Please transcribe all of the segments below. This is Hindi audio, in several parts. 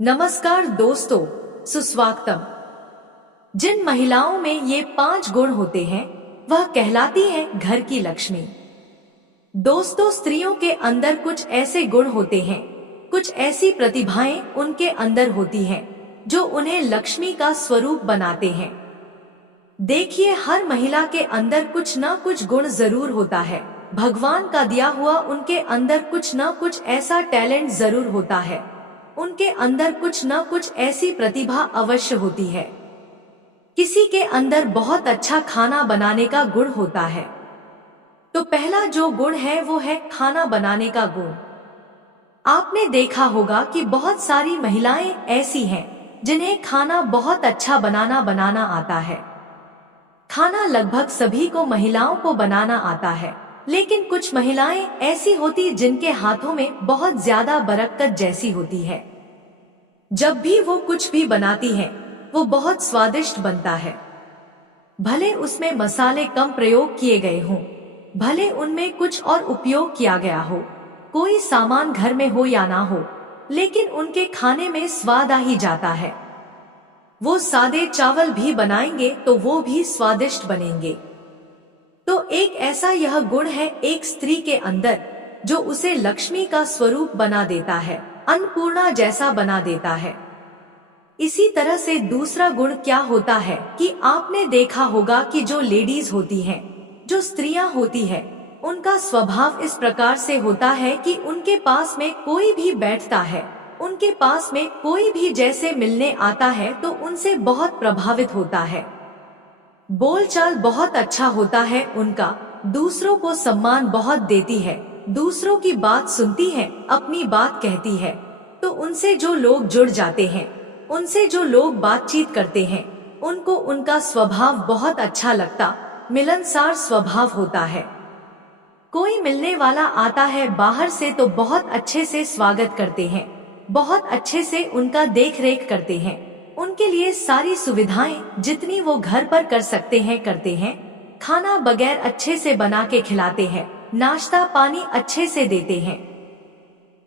नमस्कार दोस्तों, सुस्वागतम। जिन महिलाओं में ये 5 गुण होते हैं वह कहलाती हैं घर की लक्ष्मी। दोस्तों, स्त्रियों के अंदर कुछ ऐसे गुण होते हैं, कुछ ऐसी प्रतिभाएं उनके अंदर होती हैं जो उन्हें लक्ष्मी का स्वरूप बनाते हैं। देखिए, हर महिला के अंदर कुछ ना कुछ गुण जरूर होता है। भगवान का दिया हुआ उनके अंदर कुछ ना कुछ ऐसा टैलेंट जरूर होता है। उनके अंदर कुछ न कुछ ऐसी प्रतिभा अवश्य होती है। किसी के अंदर बहुत अच्छा खाना बनाने का गुण होता है। तो पहला जो गुण है वो है खाना बनाने का गुण। आपने देखा होगा कि बहुत सारी महिलाएं ऐसी हैं जिन्हें खाना बहुत अच्छा बनाना आता है। खाना लगभग सभी को महिलाओं को बनाना आता है, लेकिन कुछ महिलाएं ऐसी होती जिनके हाथों में बहुत ज्यादा बरकत जैसी होती है। जब भी वो कुछ भी बनाती हैं, वो बहुत स्वादिष्ट बनता है। भले उसमें मसाले कम प्रयोग किए गए हों, भले उनमें कुछ और उपयोग किया गया हो, कोई सामान घर में हो या ना हो, लेकिन उनके खाने में स्वाद आ ही जाता है। वो सादे चावल भी बनाएंगे तो वो भी स्वादिष्ट बनेंगे। तो एक ऐसा यह गुण है एक स्त्री के अंदर जो उसे लक्ष्मी का स्वरूप बना देता है, अन्नपूर्णा जैसा बना देता है। इसी तरह से दूसरा गुण क्या होता है कि आपने देखा होगा कि जो लेडीज होती हैं, जो स्त्रियां होती हैं, उनका स्वभाव इस प्रकार से होता है कि उनके पास में कोई भी बैठता है, उनके पास में कोई भी जैसे मिलने आता है तो उनसे बहुत प्रभावित होता है। बोलचाल बहुत अच्छा होता है उनका, दूसरों को सम्मान बहुत देती है, दूसरों की बात सुनती है, अपनी बात कहती है। तो उनसे जो लोग जुड़ जाते हैं, उनसे जो लोग बातचीत करते हैं, उनको उनका स्वभाव बहुत अच्छा लगता, मिलनसार स्वभाव होता है। कोई मिलने वाला आता है बाहर से तो बहुत अच्छे से स्वागत करते हैं, बहुत अच्छे से उनका देख रेख करते हैं, उनके लिए सारी सुविधाएं जितनी वो घर पर कर सकते हैं करते हैं। खाना बगैर अच्छे से बना के खिलाते हैं, नाश्ता पानी अच्छे से देते हैं।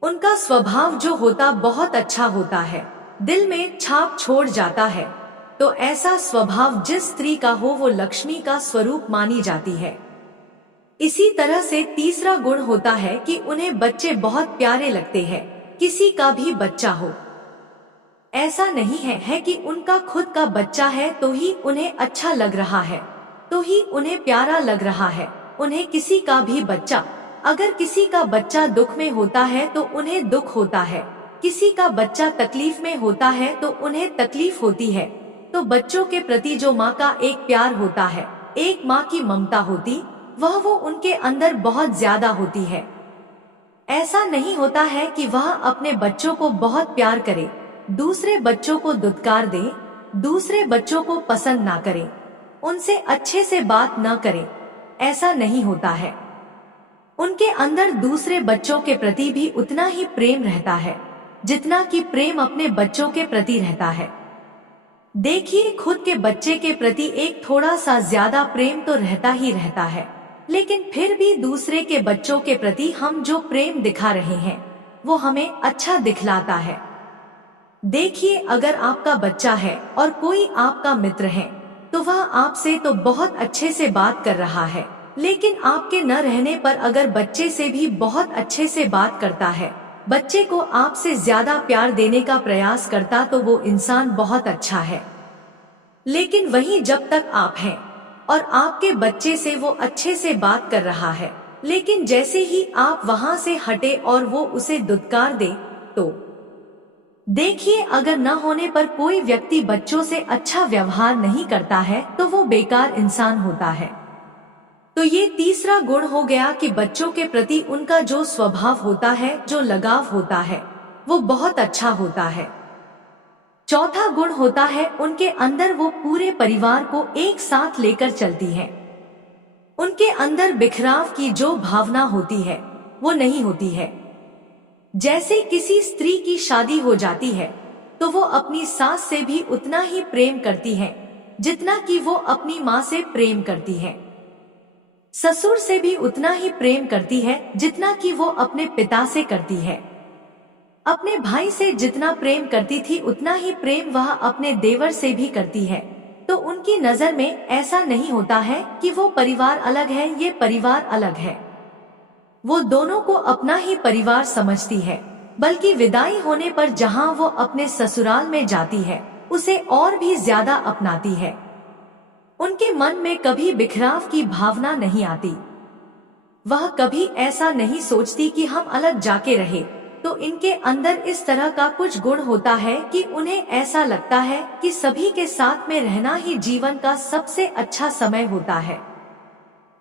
उनका स्वभाव जो होता बहुत अच्छा होता है, दिल में छाप छोड़ जाता है। तो ऐसा स्वभाव जिस स्त्री का हो वो लक्ष्मी का स्वरूप मानी जाती है। इसी तरह से तीसरा गुण होता है कि उन्हें बच्चे बहुत प्यारे लगते हैं, किसी का भी बच्चा हो। ऐसा नहीं है कि उनका खुद का बच्चा है तो ही उन्हें अच्छा लग रहा है, तो ही उन्हें प्यारा लग रहा है। उन्हें किसी का भी बच्चा, अगर किसी का बच्चा दुख में होता है तो उन्हें दुख होता है, किसी का बच्चा तकलीफ में होता है तो उन्हें तकलीफ होती है। तो बच्चों के प्रति जो माँ का एक प्यार होता है, एक माँ की ममता होती, वो उनके अंदर बहुत ज्यादा होती है। ऐसा नहीं होता है कि वह अपने बच्चों को बहुत प्यार करे, दूसरे बच्चों को दुत्कार दे, दूसरे बच्चों को पसंद ना करे, उनसे अच्छे से बात ना करे। ऐसा नहीं होता है। उनके अंदर दूसरे बच्चों के प्रति भी उतना ही प्रेम रहता है जितना कि प्रेम अपने बच्चों के प्रति रहता है। देखिए, खुद के बच्चे के प्रति एक थोड़ा सा ज्यादा प्रेम तो रहता ही रहता है, लेकिन फिर भी दूसरे के बच्चों के प्रति हम जो प्रेम दिखा रहे हैं वो हमें अच्छा दिखलाता है। देखिए, अगर आपका बच्चा है और कोई आपका मित्र है तो वह आपसे तो बहुत अच्छे से बात कर रहा है, लेकिन आपके न रहने पर अगर बच्चे से भी बहुत अच्छे से बात करता है, बच्चे को आपसे ज्यादा प्यार देने का प्रयास करता, तो वो इंसान बहुत अच्छा है। लेकिन वहीं जब तक आप हैं और आपके बच्चे से वो अच्छे से बात कर रहा है, लेकिन जैसे ही आप वहां से हटे और वो उसे दुत्कार दे, तो देखिए, अगर न होने पर कोई व्यक्ति बच्चों से अच्छा व्यवहार नहीं करता है तो वो बेकार इंसान होता है। तो ये तीसरा गुण हो गया कि बच्चों के प्रति उनका जो स्वभाव होता है, जो लगाव होता है, वो बहुत अच्छा होता है। चौथा गुण होता है उनके अंदर वो पूरे परिवार को एक साथ लेकर चलती है। उनके अंदर बिखराव की जो भावना होती है वो नहीं होती है। जैसे किसी स्त्री की शादी हो जाती है तो वो अपनी सास से भी उतना ही प्रेम करती है जितना कि वो अपनी माँ से प्रेम करती है। ससुर से भी उतना ही प्रेम करती है जितना कि वो अपने पिता से करती है। अपने भाई से जितना प्रेम करती थी उतना ही प्रेम वह अपने देवर से भी करती है। तो उनकी नजर में ऐसा नहीं होता है कि वो परिवार अलग है, ये परिवार अलग है। वो दोनों को अपना ही परिवार समझती है, बल्कि विदाई होने पर जहां वो अपने ससुराल में जाती है उसे और भी ज्यादा अपनाती है। उनके मन में कभी बिखराव की भावना नहीं आती। वह कभी ऐसा नहीं सोचती कि हम अलग जाके रहे। तो इनके अंदर इस तरह का कुछ गुण होता है कि उन्हें ऐसा लगता है कि सभी के साथ में रहना ही जीवन का सबसे अच्छा समय होता है।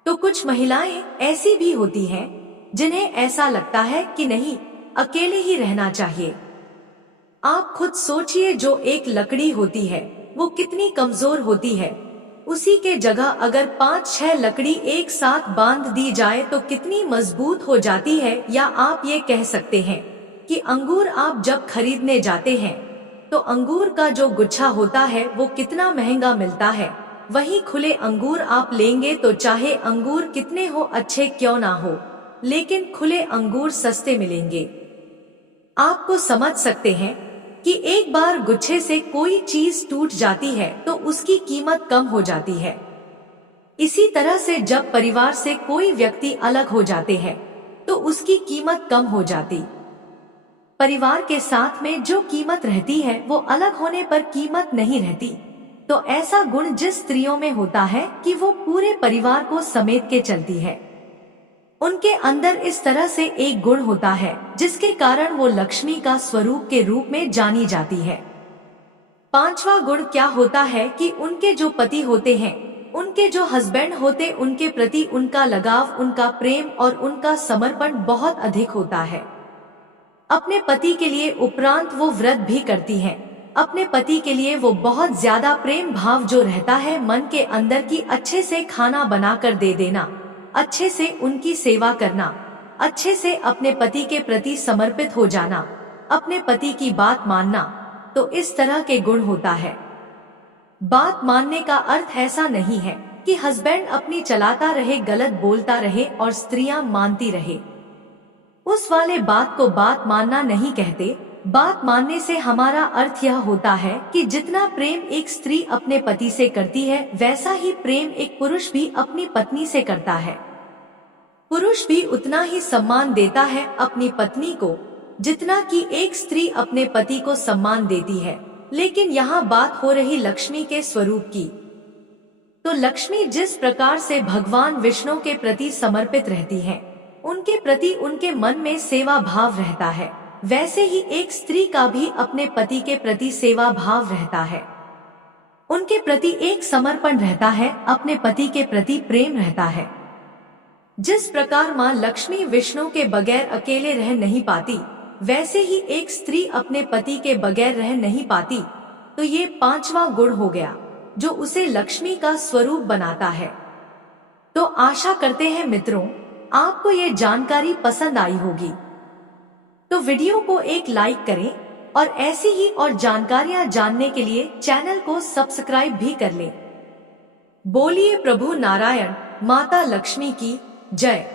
तो कुछ महिलाएं ऐसी भी होती हैं जिन्हें ऐसा लगता है कि नहीं, अकेले ही रहना चाहिए। आप खुद सोचिए, जो एक लकड़ी होती है वो कितनी कमजोर होती है, उसी के जगह अगर 5-6 लकड़ी एक साथ बांध दी जाए तो कितनी मजबूत हो जाती है। या आप ये कह सकते हैं कि अंगूर आप जब खरीदने जाते हैं तो अंगूर का जो गुच्छा होता है वो कितना महंगा मिलता है। वही खुले अंगूर आप लेंगे तो चाहे अंगूर कितने हो अच्छे क्यों ना हो, लेकिन खुले अंगूर सस्ते मिलेंगे। आपको समझ सकते हैं कि एक बार गुच्छे से कोई चीज टूट जाती है तो उसकी कीमत कम हो जाती है। इसी तरह से जब परिवार से कोई व्यक्ति अलग हो जाते हैं तो उसकी कीमत कम हो जाती। परिवार के साथ में जो कीमत रहती है वो अलग होने पर कीमत नहीं रहती। तो ऐसा गुण जिस स्त्रियों में होता है कि वो पूरे परिवार को समेट के चलती है, उनके अंदर इस तरह से एक गुण होता है जिसके कारण वो लक्ष्मी का स्वरूप के रूप में जानी जाती है। 5वां गुण क्या होता है कि उनके जो पति होते हैं, उनके जो हस्बैंड होते, उनके प्रति उनका लगाव, उनका प्रेम और उनका समर्पण बहुत अधिक होता है। अपने पति के लिए उपरांत वो व्रत भी करती हैं। अपने पति के लिए वो बहुत ज्यादा प्रेम भाव जो रहता है मन के अंदर की, अच्छे से खाना बनाकर दे देना, अच्छे से उनकी सेवा करना, अच्छे से अपने पति के प्रति समर्पित हो जाना, अपने पति की बात मानना, तो इस तरह के गुण होता है। बात मानने का अर्थ ऐसा नहीं है कि हस्बैंड अपनी चलाता रहे, गलत बोलता रहे और स्त्रियां मानती रहे। उस वाले बात को बात मानना नहीं कहते। बात मानने से हमारा अर्थ यह होता है कि जितना प्रेम एक स्त्री अपने पति से करती है वैसा ही प्रेम एक पुरुष भी अपनी पत्नी से करता है। पुरुष भी उतना ही सम्मान देता है अपनी पत्नी को जितना कि एक स्त्री अपने पति को सम्मान देती है। लेकिन यहाँ बात हो रही लक्ष्मी के स्वरूप की। तो लक्ष्मी जिस प्रकार से भगवान विष्णु के प्रति समर्पित रहती है, उनके प्रति उनके मन में सेवा भाव रहता है, वैसे ही एक स्त्री का भी अपने पति के प्रति सेवा भाव रहता है। उनके प्रति एक समर्पण रहता है, अपने पति के प्रति प्रेम रहता है। जिस प्रकार माँ लक्ष्मी विष्णु के बगैर अकेले रह नहीं पाती, वैसे ही एक स्त्री अपने पति के बगैर रह नहीं पाती। तो ये 5वां गुण हो गया जो उसे लक्ष्मी का स्वरूप बनाता है। तो आशा करते हैं मित्रों आपको ये जानकारी पसंद आई होगी। तो वीडियो को एक लाइक करें और ऐसी ही और जानकारियां जानने के लिए चैनल को सब्सक्राइब भी कर लें। बोलिए प्रभु नारायण, माता लक्ष्मी की जय।